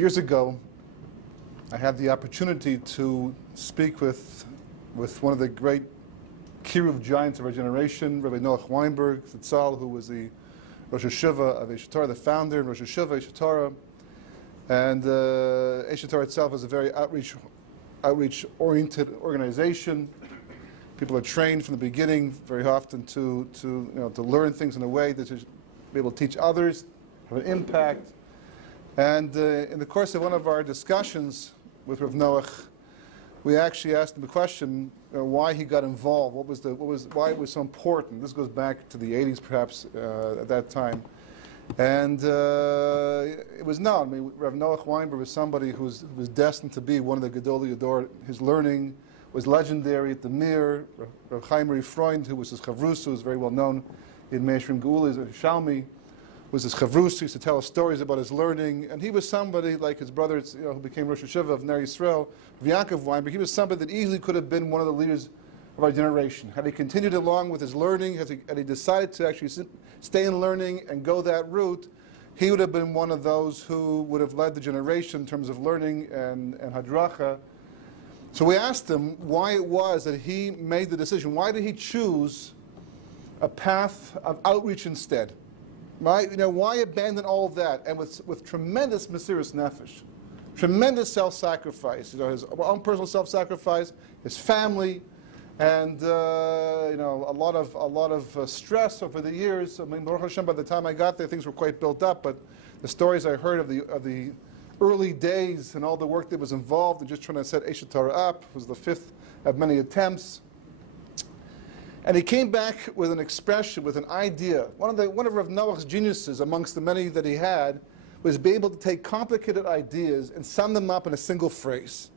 Years ago, I had the opportunity to speak with one of the great Kiruv giants of our generation, Rabbi Noach Weinberg, Zatzal, who was the Rosh HaShavua of HaShavua, the founder of Rosh HaShavua, HaShavua. And HaShavua itself is a very outreach-oriented organization. People are trained from the beginning very often to learn things in a way that to be able to teach others, have an impact. And in the course of one of our discussions with Rav Noach, we actually asked him the question why he got involved, why it was so important. This goes back to the 80s, perhaps, at that time. And it was known. I mean, Rav Noach Weinberg was somebody who was destined to be one of the Gedolei Yador. His learning was legendary at the Mir. Rav Chaim Freund, who was his Chavrus, who was very well known in Meishrim Geulah, a Shalmi, was his Chavrus. He used to tell us stories about his learning. And he was somebody like his brother, who became Rosh HaShavua of Ner Yisrael, Yaakov Weinberg. He was somebody that easily could have been one of the leaders of our generation. Had he continued along with his learning, had he decided to actually stay in learning and go that route, he would have been one of those who would have led the generation in terms of learning and hadracha. So we asked him why it was that he made the decision. Why did he choose a path of outreach instead? Right? Why abandon all of that? And with tremendous mesiras nefesh, tremendous self-sacrifice. His own personal self-sacrifice, his family, and a lot of stress over the years. I mean, Baruch Hashem, by the time I got there, things were quite built up. But the stories I heard of the early days and all the work that was involved in just trying to set HaShavua up was the fifth of many attempts. And he came back with an expression, with an idea. One of Rav Noach's geniuses, amongst the many that he had, was be able to take complicated ideas and sum them up in a single phrase.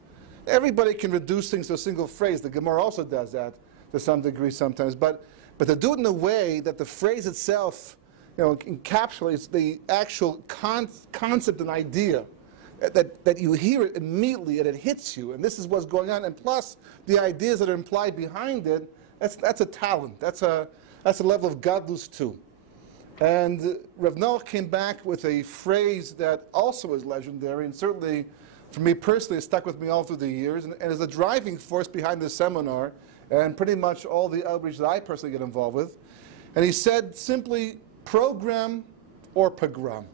Everybody can reduce things to a single phrase. The Gemara also does that to some degree sometimes. But to do it in a way that the phrase itself encapsulates the actual concept and idea, that you hear it immediately and it hits you, and this is what's going on. And plus, the ideas that are implied behind it, that's a talent. That's a level of gadlus too. And Rav Noach came back with a phrase that also is legendary, and certainly for me personally, it stuck with me all through the years, and is a driving force behind this seminar, and pretty much all the outreach that I personally get involved with. And he said simply, program or pogrom.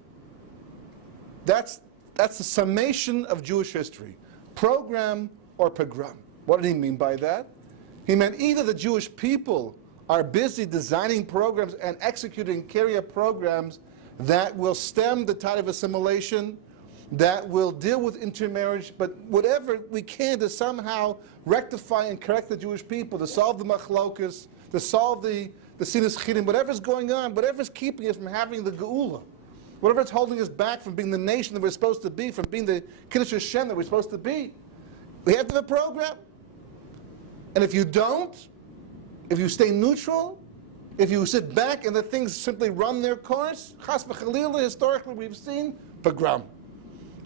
That's the summation of Jewish history. Program or pogrom. What did he mean by that? He meant either the Jewish people are busy designing programs and executing, carry out programs that will stem the tide of assimilation, that will deal with intermarriage, but whatever we can to somehow rectify and correct the Jewish people, to solve the machlokas, to solve the sinas chidim, whatever's going on, whatever's keeping us from having the Geulah, whatever's holding us back from being the nation that we're supposed to be, from being the Kiddush Hashem that we're supposed to be. We have to have a program. And if you don't, if you stay neutral, if you sit back and let things simply run their course, chas v'chalila, historically we've seen pogrom.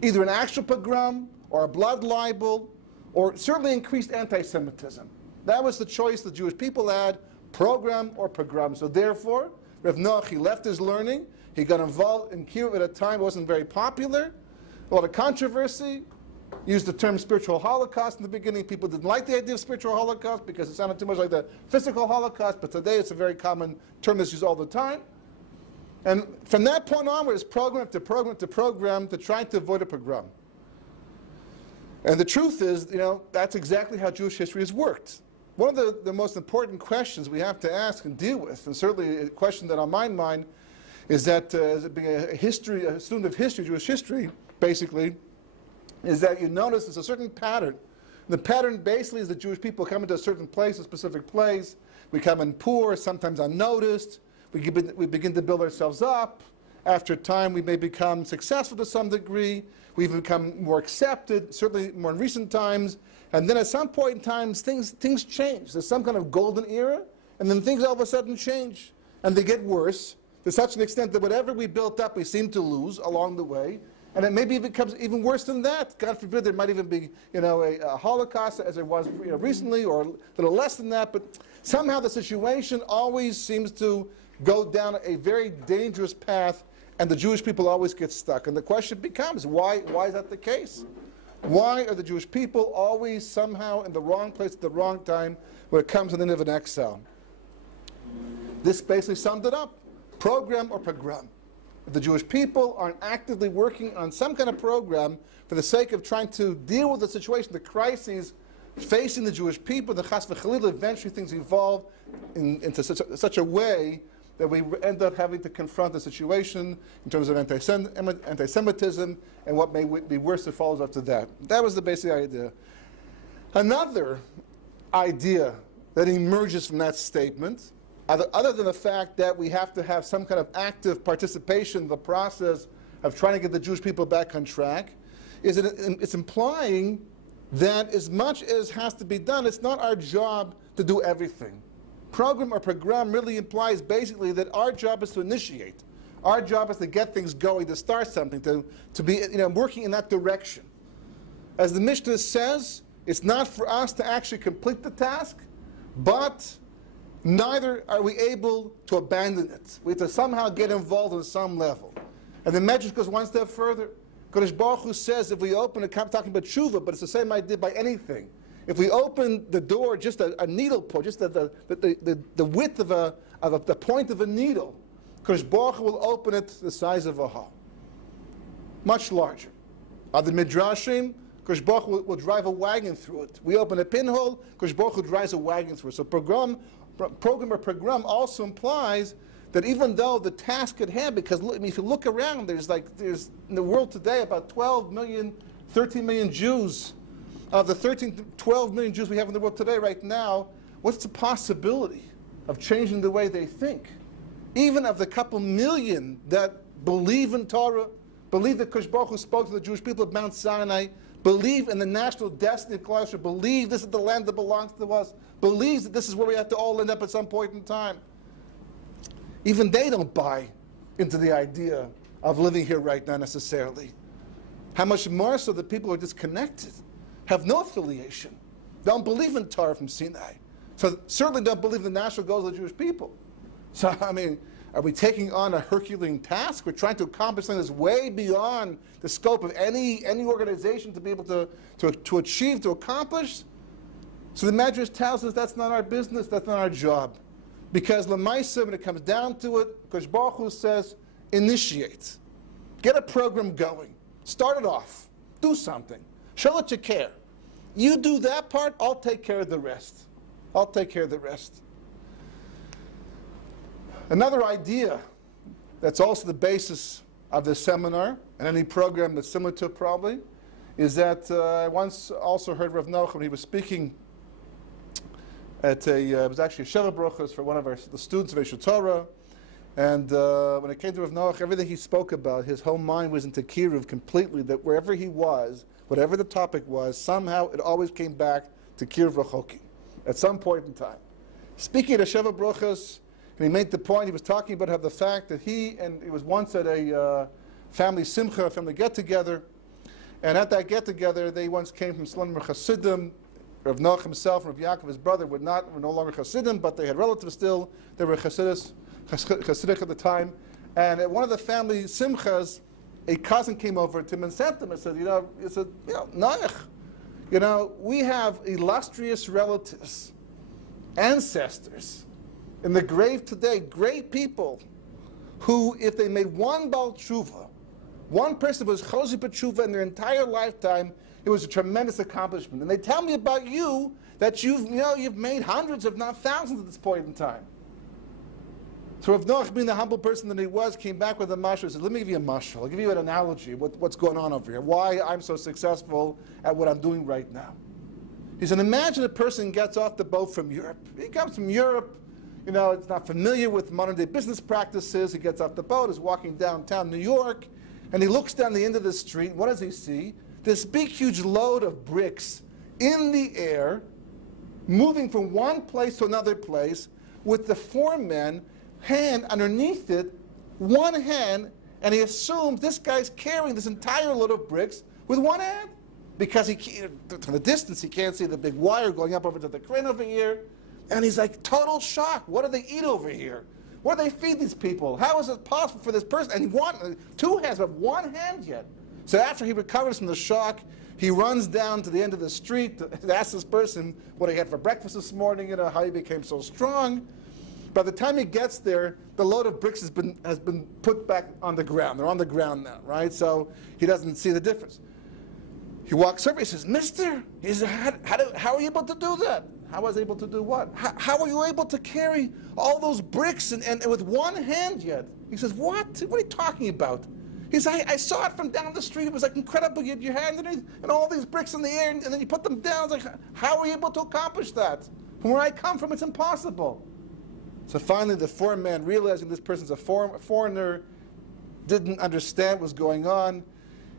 Either an actual pogrom, or a blood libel, or certainly increased anti-Semitism. That was the choice the Jewish people had, program or pogrom. So therefore, Rav Noach, he left his learning, he got involved in Kiruv at a time it wasn't very popular, a lot of controversy, used the term spiritual holocaust in the beginning. People didn't like the idea of spiritual holocaust because it sounded too much like the physical holocaust, but today it's a very common term that's used all the time. And from that point onwards, program to program to program to try to avoid a pogrom. And the truth is, that's exactly how Jewish history has worked. One of the most important questions we have to ask and deal with, and certainly a question that on my mind, is that as being a student of history, Jewish history, basically, is that you notice there's a certain pattern. The pattern basically is that Jewish people come into a certain place, a specific place. We come in poor, sometimes unnoticed. We begin to build ourselves up. After time, we may become successful to some degree. We even become more accepted, certainly more in recent times. And then at some point in time, things change. There's some kind of golden era, and then things all of a sudden change. And they get worse to such an extent that whatever we built up, we seem to lose along the way. And it maybe becomes even worse than that. God forbid there might even be, a Holocaust as there was recently, or a little less than that. But somehow the situation always seems to go down a very dangerous path and the Jewish people always get stuck. And the question becomes, why is that the case? Why are the Jewish people always somehow in the wrong place at the wrong time when it comes to the end of an exile? This basically summed it up. Program or pogrom. If the Jewish people aren't actively working on some kind of program for the sake of trying to deal with the situation, the crises facing the Jewish people, the chas v'chalila, eventually things evolve into such a way that we end up having to confront the situation in terms of anti-Semitism and what may be worse that follows up to that. That was the basic idea. Another idea that emerges from that statement, other than the fact that we have to have some kind of active participation in the process of trying to get the Jewish people back on track, is that it's implying that as much as has to be done, it's not our job to do everything. Program or pogrom really implies basically that our job is to initiate. Our job is to get things going, to start something, to be working in that direction. As the Mishnah says, it's not for us to actually complete the task, but neither are we able to abandon it. We have to somehow get involved on some level. And the Medrash goes one step further. Kodesh Baruch Hu says if we open, I'm talking about tshuva, but it's the same idea by anything. If we open the door just a needle point, just the width of the point of a needle, Kodesh Baruch Hu will open it the size of a hole. Much larger. Other midrashim, Kodesh Baruch Hu will drive a wagon through it. We open a pinhole, Kodesh Baruch Hu drives a wagon through it. So program or pogrom also implies that even though the task at hand, because if you look around, there's in the world today about 12 million, 13 million Jews. Of the 12 million Jews we have in the world today right now, what's the possibility of changing the way they think? Even of the couple million that believe in Torah, believe that Kodesh Baruch Hu spoke to the Jewish people at Mount Sinai, believe in the national destiny of Klal Yisrael, believe this is the land that belongs to us, believes that this is where we have to all end up at some point in time. Even they don't buy into the idea of living here right now necessarily. How much more so that people are disconnected, have no affiliation, don't believe in Torah from Sinai. So certainly don't believe in the national goals of the Jewish people. So, I mean, are we taking on a Herculean task? We're trying to accomplish something that's way beyond the scope of any organization to be able to achieve, to accomplish. So the Medrash tells us that's not our business, that's not our job. Because L'maisa, when it comes down to it, Kodesh Baruch Hu says, initiate. Get a program going. Start it off. Do something. Show that you care. You do that part, I'll take care of the rest. I'll take care of the rest. Another idea that's also the basis of this seminar, and any program that's similar to it probably, is that I once also heard Rav Noach when he was speaking at it was actually a Sheva Brochus for one of the students of Torah, and when it came to Rav Noach, everything he spoke about, his whole mind was into Kiruv completely, that wherever he was, whatever the topic was, somehow it always came back to Kiruv Rechokim at some point in time. Speaking at Sheva Brochus, and he made the point, he was talking about how the fact that he was once at a family simcha, a family get-together, and at that get-together, they once came from Slonim Chasidim. Rav Noach himself and Rav Yaakov, his brother, were no longer Chasidim, but they had relatives still. They were Hasidic at the time. And at one of the family simchas, a cousin came over to him and said to him, Noach, we have illustrious relatives, ancestors, in the grave today, great people, who, if they made one Baal Tshuva, one person was Chosi B'Tshuva in their entire lifetime, it was a tremendous accomplishment. And they tell me about you that you've made hundreds, if not thousands, at this point in time. So Rav Noach, being the humble person that he was, came back with a mashal. He said, let me give you a mashal. I'll give you an analogy, what's going on over here, why I'm so successful at what I'm doing right now. He said, imagine a person gets off the boat from Europe. He comes from Europe, it's not familiar with modern day business practices. He gets off the boat, is walking downtown New York, and he looks down the end of the street. What does he see? This big, huge load of bricks in the air, moving from one place to another place, with the foreman hand underneath it, one hand, and he assumes this guy's carrying this entire load of bricks with one hand. Because from the distance, he can't see the big wire going up over to the crane over here. And he's like, total shock. What do they eat over here? What do they feed these people? How is it possible for this person? And he wanted 2 hands, but 1 hand yet. So after he recovers from the shock, he runs down to the end of the street to ask this person what he had for breakfast this morning, how he became so strong. By the time he gets there, the load of bricks has been put back on the ground. They're on the ground now, right? So he doesn't see the difference. He walks over, he says, "Mister," he says, how are you able to do that? How was I able to do what? How are you able to carry all those bricks and with 1 hand yet? He says, what? What are you talking about? He says, I saw it from down the street. It was like incredible. You had your hand underneath and all these bricks in the air, and then you put them down. It's like, how are you able to accomplish that? From where I come from, it's impossible. So finally, the 4 man, realizing this person's a foreigner, didn't understand what was going on,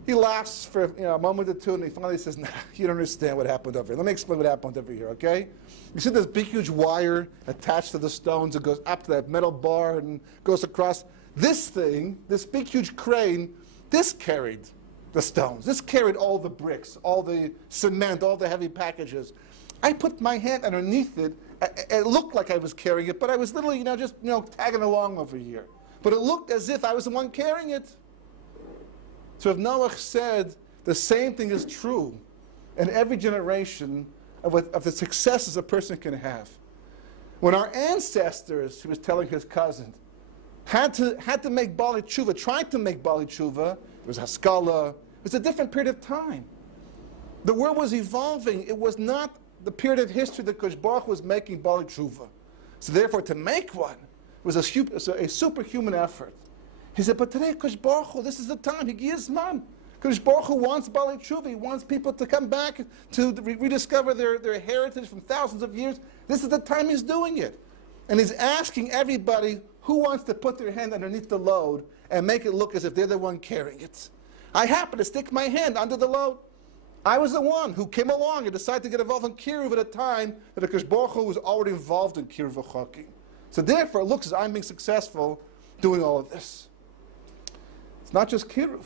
he laughs for a moment or two, and he finally says, "Nah, you don't understand what happened over here. Let me explain what happened over here, okay? You see this big, huge wire attached to the stones. It goes up to that metal bar and goes across. This thing, this big, huge crane, this carried the stones. This carried all the bricks, all the cement, all the heavy packages. I put my hand underneath it. It looked like I was carrying it, but I was literally, just tagging along over here. But it looked as if I was the one carrying it." So if Noah said the same thing is true in every generation of the successes a person can have. When our ancestors, he was telling his cousin, had to make Bali Tshuva, tried to make Bali Tshuva, it was Haskalah, it was a different period of time. The world was evolving. It was not the period of history that Kosh Baruch was making Bali Tshuva. So therefore, to make one was a superhuman effort. He said, but today, Kosh Baruch Hu, this is the time. He gives man. Kosh Baruch Hu wants Bali Tshuva. He wants people to come back to rediscover their heritage from thousands of years. This is the time he's doing it. And he's asking everybody who wants to put their hand underneath the load and make it look as if they're the one carrying it. I happen to stick my hand under the load. I was the one who came along and decided to get involved in Kiruv at a time that the Kosh Baruch Hu was already involved in Kiruv v'chokim. So therefore, it looks as I'm being successful doing all of this. It's not just Kiruv.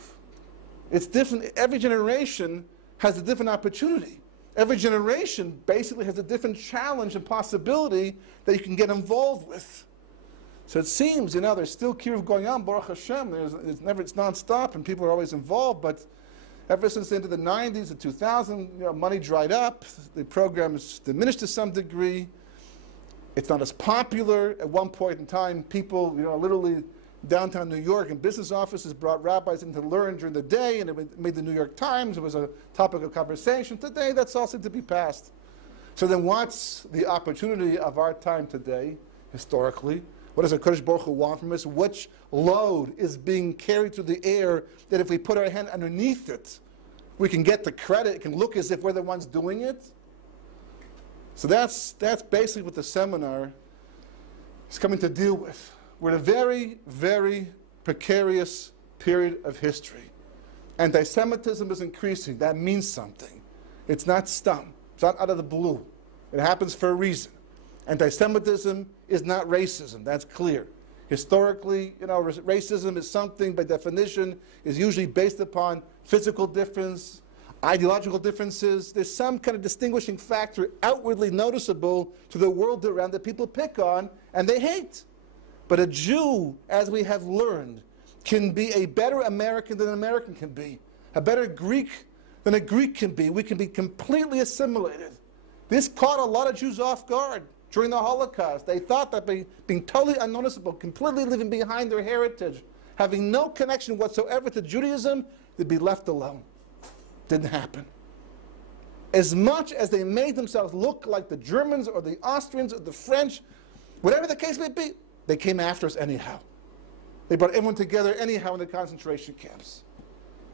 It's different. Every generation has a different opportunity. Every generation basically has a different challenge and possibility that you can get involved with. So it seems, there's still Kiruv going on, Baruch Hashem. It's non-stop and people are always involved, but ever since the end of the 90s, the 2000s, money dried up. The program is diminished to some degree. It's not as popular. At one point in time, people, literally downtown New York and business offices brought rabbis in to learn during the day, and it made the New York Times. It was a topic of conversation. Today, that's all seemed to be past. So then what's the opportunity of our time today, historically? What does HaKadosh Baruch Hu want from us? Which load is being carried through the air that if we put our hand underneath it, we can get the credit, it can look as if we're the ones doing it? So that's basically what the seminar is coming to deal with. We're in a very, very precarious period of history. Anti-Semitism is increasing. That means something. It's not stum. It's not out of the blue. It happens for a reason. Anti-Semitism is not racism. That's clear. Historically, racism is something, by definition, is usually based upon physical difference, ideological differences. There's some kind of distinguishing factor outwardly noticeable to the world around that people pick on and they hate. But a Jew, as we have learned, can be a better American than an American can be, a better Greek than a Greek can be. We can be completely assimilated. This caught a lot of Jews off guard during the Holocaust. They thought that being totally unnoticeable, completely living behind their heritage, having no connection whatsoever to Judaism, they'd be left alone. Didn't happen. As much as they made themselves look like the Germans or the Austrians or the French, whatever the case may be, they came after us anyhow. They brought everyone together anyhow in the concentration camps.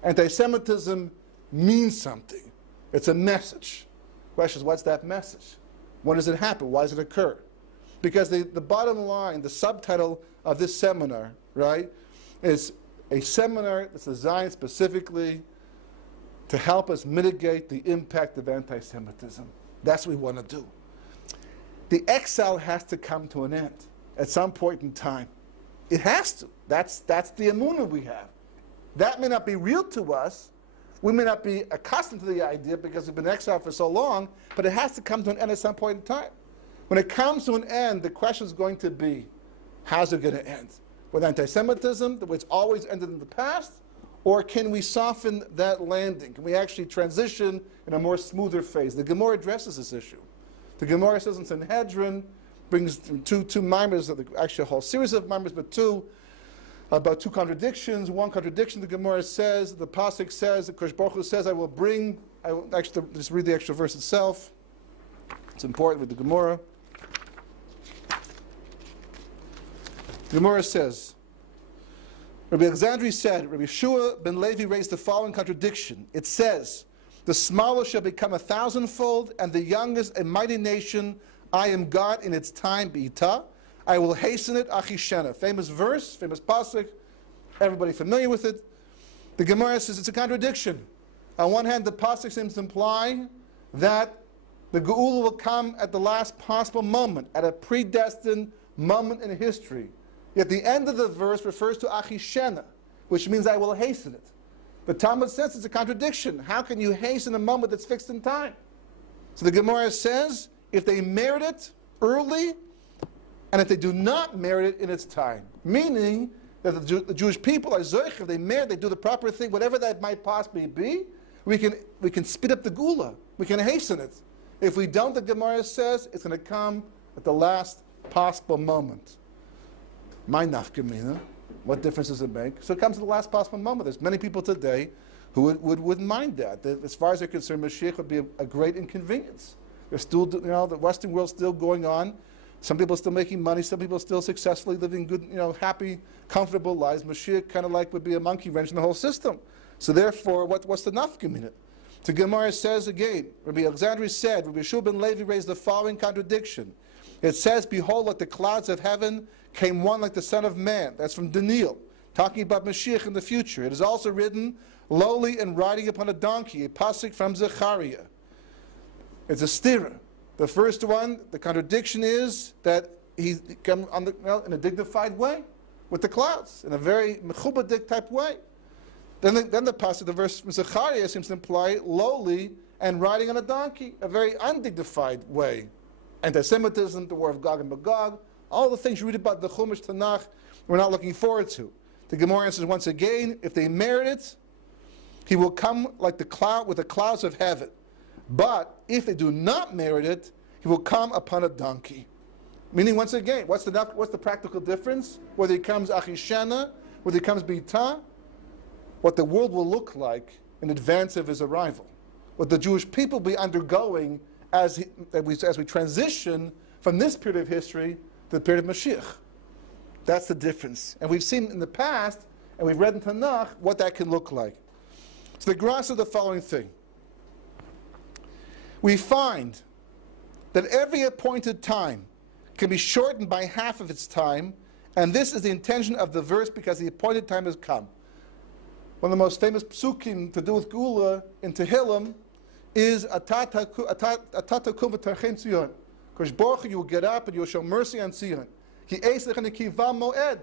Anti-Semitism means something. It's a message. The question is, what's that message? When does it happen? Why does it occur? Because the bottom line, the subtitle of this seminar, right, is a seminar that's designed specifically to help us mitigate the impact of anti-Semitism. That's what we want to do. The exile has to come to an end at some point in time. It has to. That's the emunah we have. That may not be real to us. We may not be accustomed to the idea because we've been exiled for so long, but it has to come to an end at some point in time. When it comes to an end, the question is going to be, How's it going to end? With anti-Semitism, the way it's always ended in the past? Or can we soften that landing? Can we actually transition in a more smoother phase? The Gemara addresses this issue. The Gemara says in Sanhedrin, brings two mimers, actually a whole series of mimers, but about two contradictions. One contradiction, the Gemara says, the Pasuk says, the Kosh Baruch Hu says, actually, just read the extra verse itself. It's important with the Gemara. The Gemara says, Rabbi Alexandri said, Rabbi Shua ben Levi raised the following contradiction. It says, the smallest shall become 1,000-fold, and the youngest a mighty nation. I am God in its time, B'ita. I will hasten it, Achishena. Famous verse, famous pasuk, everybody familiar with it. The Gemara says it's a contradiction. On one hand, the pasuk seems to imply that the Geulah will come at the last possible moment, at a predestined moment in history. Yet the end of the verse refers to Achishena, which means I will hasten it. The Talmud says it's a contradiction. How can you hasten a moment that's fixed in time? So the Gemara says, if they merit it early, and if they do not merit it in its time, meaning that the Jewish people are zoich, if they merit, they do the proper thing, whatever that might possibly be, we can speed up the Geulah. We can hasten it. If we don't, the Gemara says, it's going to come at the last possible moment. My nafkamina, what difference does it make? So it comes at the last possible moment. There's many people today who wouldn't mind that. As far as they're concerned, Mashiach would be a great inconvenience. There's still, the Western world's still going on. Some people are still making money. Some people are still successfully living good, happy, comfortable lives. Mashiach kind of would be a monkey wrench in the whole system. So therefore, what's the nafkamina? The Gemara says again, Rabbi Alexandri said, Rabbi Shua ben Levi raised the following contradiction. It says, behold, like the clouds of heaven came one like the Son of Man. That's from Daniel, talking about Mashiach in the future. It is also written, lowly and riding upon a donkey, a pasuk from Zechariah. It's a stira. The first one, the contradiction is that he came in a dignified way with the clouds, in a very mechubadik type way. Then the pasuk, the verse from Zechariah seems to imply lowly and riding on a donkey, a very undignified way. Anti-Semitism, the war of Gog and Magog, all the things you read about the Chumash Tanakh, we're not looking forward to. The Gemara says once again, if they merit it, he will come like the cloud with the clouds of heaven. But if they do not merit it, he will come upon a donkey. Meaning, once again, what's the practical difference? Whether he comes Achishena, whether he comes B'ita, what the world will look like in advance of his arrival. What the Jewish people will be undergoing as we transition from this period of history to the period of Mashiach. That's the difference. And we've seen in the past, and we've read in Tanakh, what that can look like. So the Gra says the following thing. We find that every appointed time can be shortened by half of its time, and this is the intention of the verse because the appointed time has come. One of the most famous psukim to do with Geulah in Tehillim is Atata kum v'tarchem Tzion. Kosh Baruch Hu, you will get up and you will show mercy on Tzion. Ki eisech nekiva moed,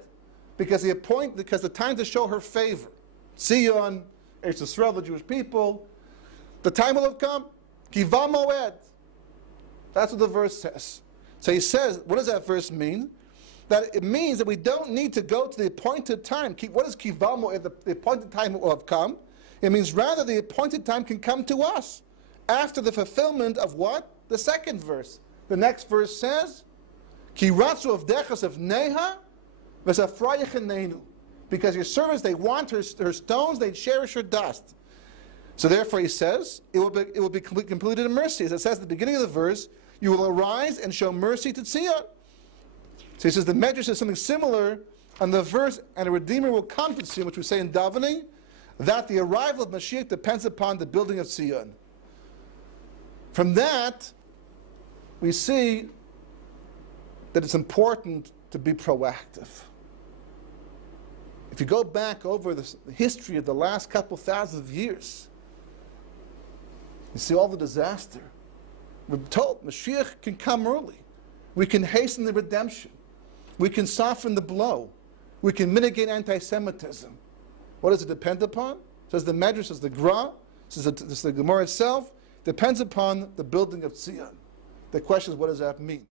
because the time to show her favor. Tzion, Eretz Yisrael, the Jewish people, the time will have come. Kiva moed. That's what the verse says. So he says, what does that verse mean? That it means that we don't need to go to the appointed time. What is kiva moed? The appointed time will have come. It means rather the appointed time can come to us after the fulfillment of what? The second verse. The next verse says, Ki ratzu avdechas of neha v'safrayichenenu. Because your servants, they want her stones, they cherish her dust. So therefore he says, it will be completed in mercy. As it says at the beginning of the verse, you will arise and show mercy to Tzion. So he says the Medrash says something similar on the verse, and a Redeemer will come to Tzion, which we say in davening, that the arrival of Mashiach depends upon the building of Tzion. From that, we see that it's important to be proactive. If you go back over the history of the last couple thousand of years, you see all the disaster. We're told Mashiach can come early. We can hasten the redemption. We can soften the blow. We can mitigate anti-Semitism. What does it depend upon? Says the Medrash, says the Gra, says the Gemara itself, depends upon the building of Tzion. The question is, what does that mean?